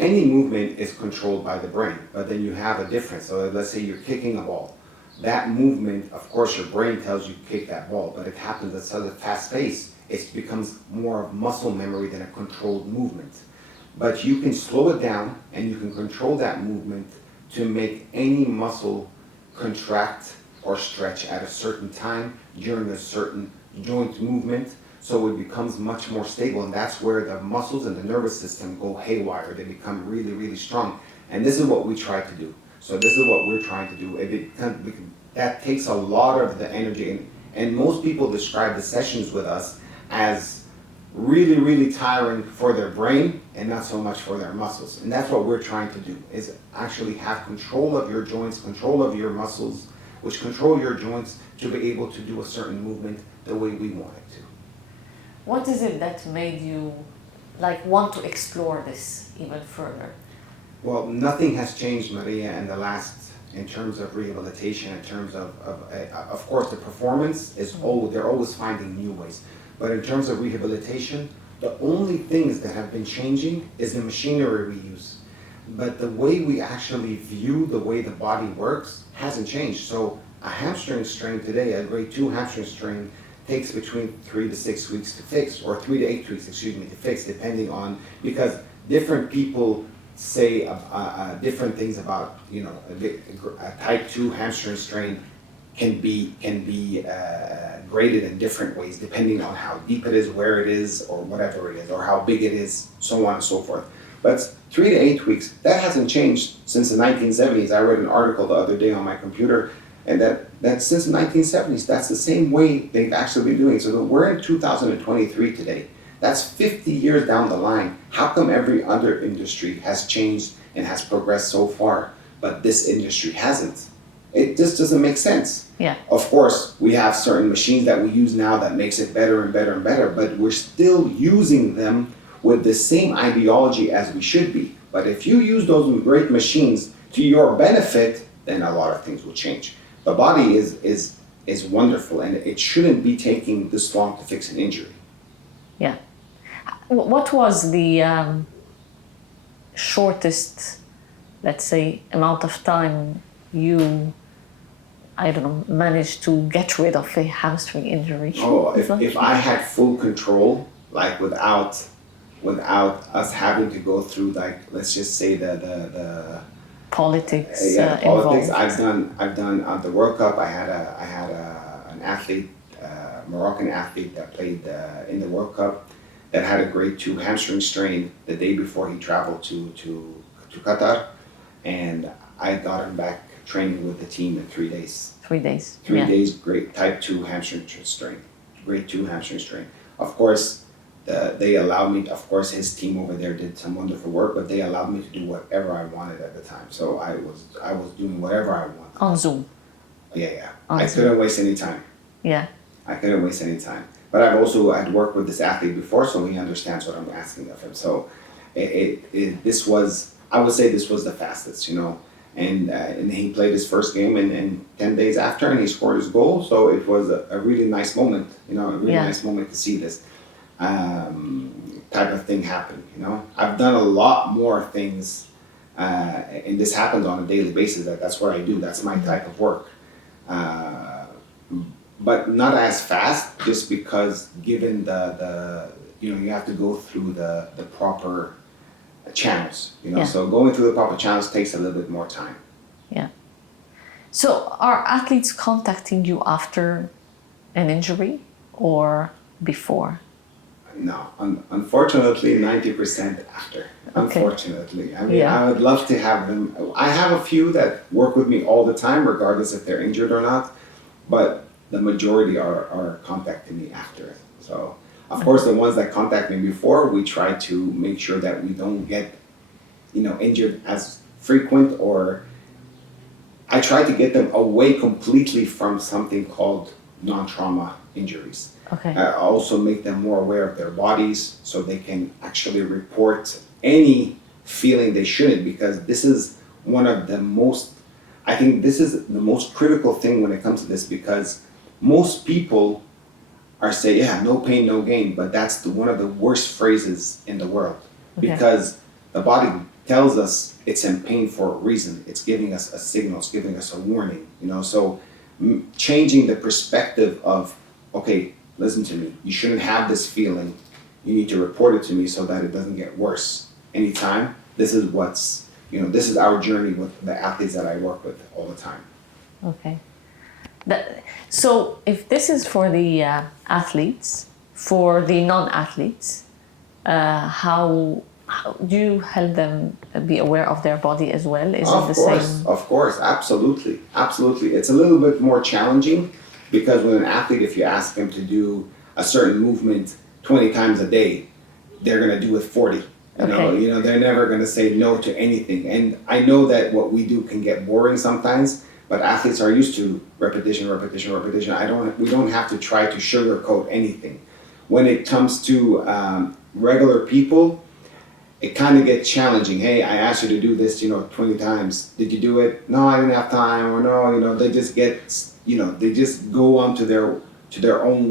any movement is controlled by the brain, but then you have a difference. So let's say you're kicking a ball. That movement, of course, your brain tells you to kick that ball, but it happens at such a fast pace, it becomes more of muscle memory than a controlled movement. But you can slow it down and you can control that movement to make any muscle contract or stretch at a certain time during a certain joint movement, so it becomes much more stable, and that's where the muscles and the nervous system go haywire. They become really, really strong, and this is what we try to do. So this is what we're trying to do. That takes a lot of the energy, and most people describe the sessions with us as really, really tiring for their brain and not so much for their muscles. And that's what we're trying to do, is actually have control of your joints, control of your muscles, which control your joints to be able to do a certain movement the way we want it to. What is it that made you want to explore this even further? Well, nothing has changed, Maria, in terms of rehabilitation, in terms of course, the performance is they're always finding new ways. But in terms of rehabilitation, the only things that have been changing is the machinery we use. But the way we actually view the way the body works hasn't changed. So a hamstring strain today, a grade 2 hamstring strain, takes between 3 to 6 weeks to fix, or 3 to 8 weeks, to fix, depending on, because different people say different things about, a type 2 hamstring strain can be graded in different ways, depending on how deep it is, where it is, or whatever it is, or how big it is, so on and so forth. But 3 to 8 weeks, that hasn't changed since the 1970s. I read an article the other day on my computer, and that since the 1970s, that's the same way they've actually been doing it. So we're in 2023 today. That's 50 years down the line. How come every other industry has changed and has progressed so far, but this industry hasn't? It just doesn't make sense. Yeah. Of course, we have certain machines that we use now that makes it better and better and better, but we're still using them with the same ideology as we should be. But if you use those great machines to your benefit, then a lot of things will change. The body is wonderful, and it shouldn't be taking this long to fix an injury. Yeah. What was the shortest, let's say, amount of time you, managed to get rid of a hamstring injury? Oh, if I had full control, without us having to go through, let's just say the politics. Politics. Involved. I've done the World Cup. I had an athlete, Moroccan athlete that played in the World Cup that had a grade 2 hamstring strain the day before he traveled to Qatar, and I got him back training with the team in 3 days. 3 days. 3 days, great type 2 hamstring strain, grade 2 hamstring strain. Of course, they allowed me, of course, his team over there did some wonderful work, but they allowed me to do whatever I wanted at the time. So I was doing whatever I wanted. On Zoom. Yeah. On I Zoom. couldn't waste any time. Yeah. I couldn't waste any time. But I'd worked with this athlete before, so he understands what I'm asking of him. So this was, I would say this was the fastest, and he played his first game and 10 days after, and he scored his goal. So it was a really nice moment, a really nice moment to see this type of thing happen. I've done a lot more things, and this happens on a daily basis. That's what I do. That's my type of work. But not as fast, just because given you have to go through the proper channels, So going through the proper channels takes a little bit more time. Yeah. So are athletes contacting you after an injury or before? No, unfortunately, 90% after. Okay. Unfortunately, I would love to have them. I have a few that work with me all the time, regardless if they're injured or not, but the majority are contacting me after it. So, of course, the ones that contact me before, we try to make sure that we don't get, injured as frequent, or I try to get them away completely from something called non-trauma injuries. Okay. I also make them more aware of their bodies so they can actually report any feeling they shouldn't, because this is I think this is the most critical thing when it comes to this, because most people are saying, no pain, no gain, but that's one of the worst phrases in the world. Okay. Because the body tells us it's in pain for a reason. It's giving us a signal, it's giving us a warning, you know. So changing the perspective of, okay, listen to me, you shouldn't have this feeling. You need to report it to me so that it doesn't get worse anytime. This is what's, you know, this is our journey with the athletes that I work with all the time. Okay. So if this is for the athletes, for the non-athletes, how do you help them be aware of their body as well? Is it the same? Of course, absolutely, absolutely. It's a little bit more challenging because with an athlete, if you ask them to do a certain movement 20 times a day, they're gonna do it 40. You know, they're never gonna say no to anything. And I know that what we do can get boring sometimes, but athletes are used to repetition, repetition, repetition. We don't have to try to sugarcoat anything. When it comes to regular people, it kind of gets challenging. Hey, I asked you to do this, 20 times. Did you do it? No, I didn't have time. Or no, they just get, they just go on to their own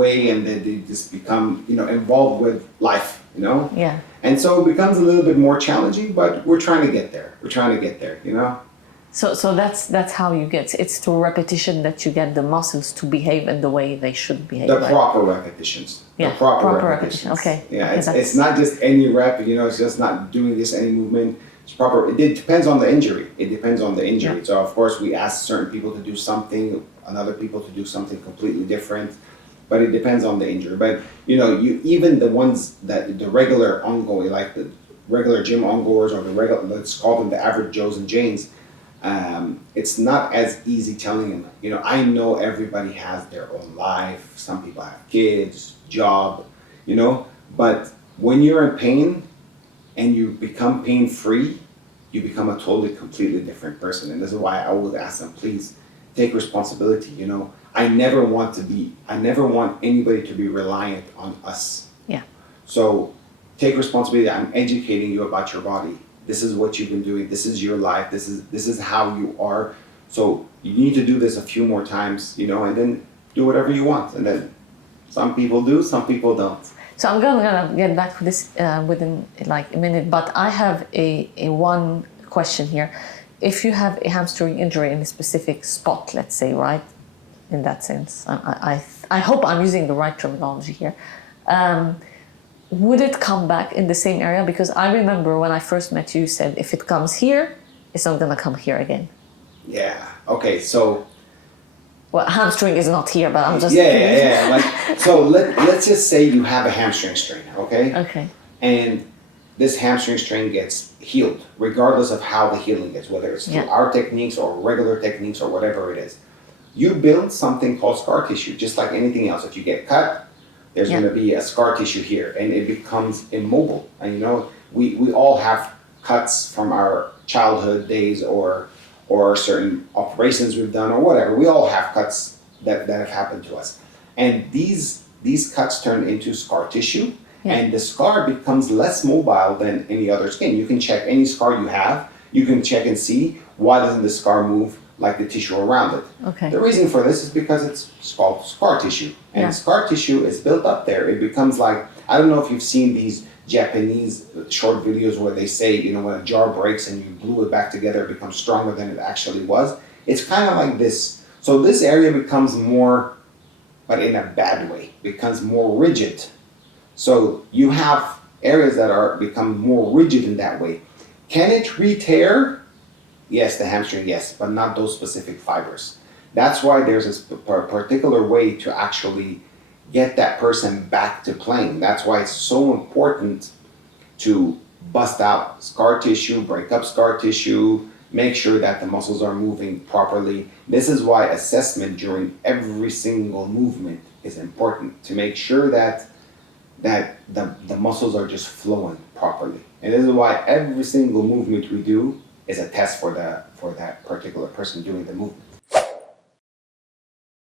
way, and they just become, involved with life, Yeah. And so it becomes a little bit more challenging, but we're trying to get there. So that's how you get, it's through repetition that you get the muscles to behave in the way they should behave. The proper repetitions. Yeah, the proper repetition. Okay. Yeah, Okay, it's not just any rep, it's just not doing this any movement. It's proper. It depends on the injury. Yeah. So of course we ask certain people to do something, other people to do something completely different, but it depends on the injury. But you even the ones that the regular ongoing, like the regular gym ongoers or the regular, let's call them the average Joes and Janes. It's not as easy telling them, I know everybody has their own life. Some people have kids, job, but when you're in pain and you become pain-free, you become a totally, completely different person. And this is why I always ask them, please take responsibility. I never want anybody to be reliant on us. Yeah. So take responsibility. I'm educating you about your body. This is what you've been doing. This is your life. This is how you are. So you need to do this a few more times, and then do whatever you want. And then some people do, some people don't. So I'm gonna get back to this within like a minute, but I have a one question here. If you have a hamstring injury in a specific spot, let's say, right, in that sense, I hope I'm using the right terminology here. Would it come back in the same area? Because I remember when I first met you, you said if it comes here, it's not gonna come here again. Yeah. Okay. So. Well, hamstring is not here, but I'm just. Yeah. Like, so let's just say you have a hamstring strain, okay? Okay. And this hamstring strain gets healed, regardless of how the healing is, whether it's through our techniques or regular techniques or whatever it is. You build something called scar tissue, just like anything else. If you get cut, there's going to be a scar tissue here, and it becomes immobile. And we all have cuts from our childhood days or certain operations we've done or whatever. We all have cuts that have happened to us. And these cuts turn into scar tissue, and the scar becomes less mobile than any other skin. You can check any scar you have, you can check and see why doesn't the scar move like the tissue around it. Okay. The reason for this is because it's called scar tissue. And scar tissue is built up there. It becomes like, I don't know if you've seen these Japanese short videos where they say, when a jar breaks and you glue it back together, it becomes stronger than it actually was. It's kind of like this. So this area becomes more, but in a bad way, becomes more rigid. So you have areas that become more rigid in that way. Can it re-tear? Yes, the hamstring, yes, but not those specific fibers. That's why there's a particular way to actually get that person back to playing. That's why it's so important to bust out scar tissue, break up scar tissue, make sure that the muscles are moving properly. This is why assessment during every single movement is important, to make sure that the muscles are just flowing properly. And this is why every single movement we do is a test for that particular person doing the movement.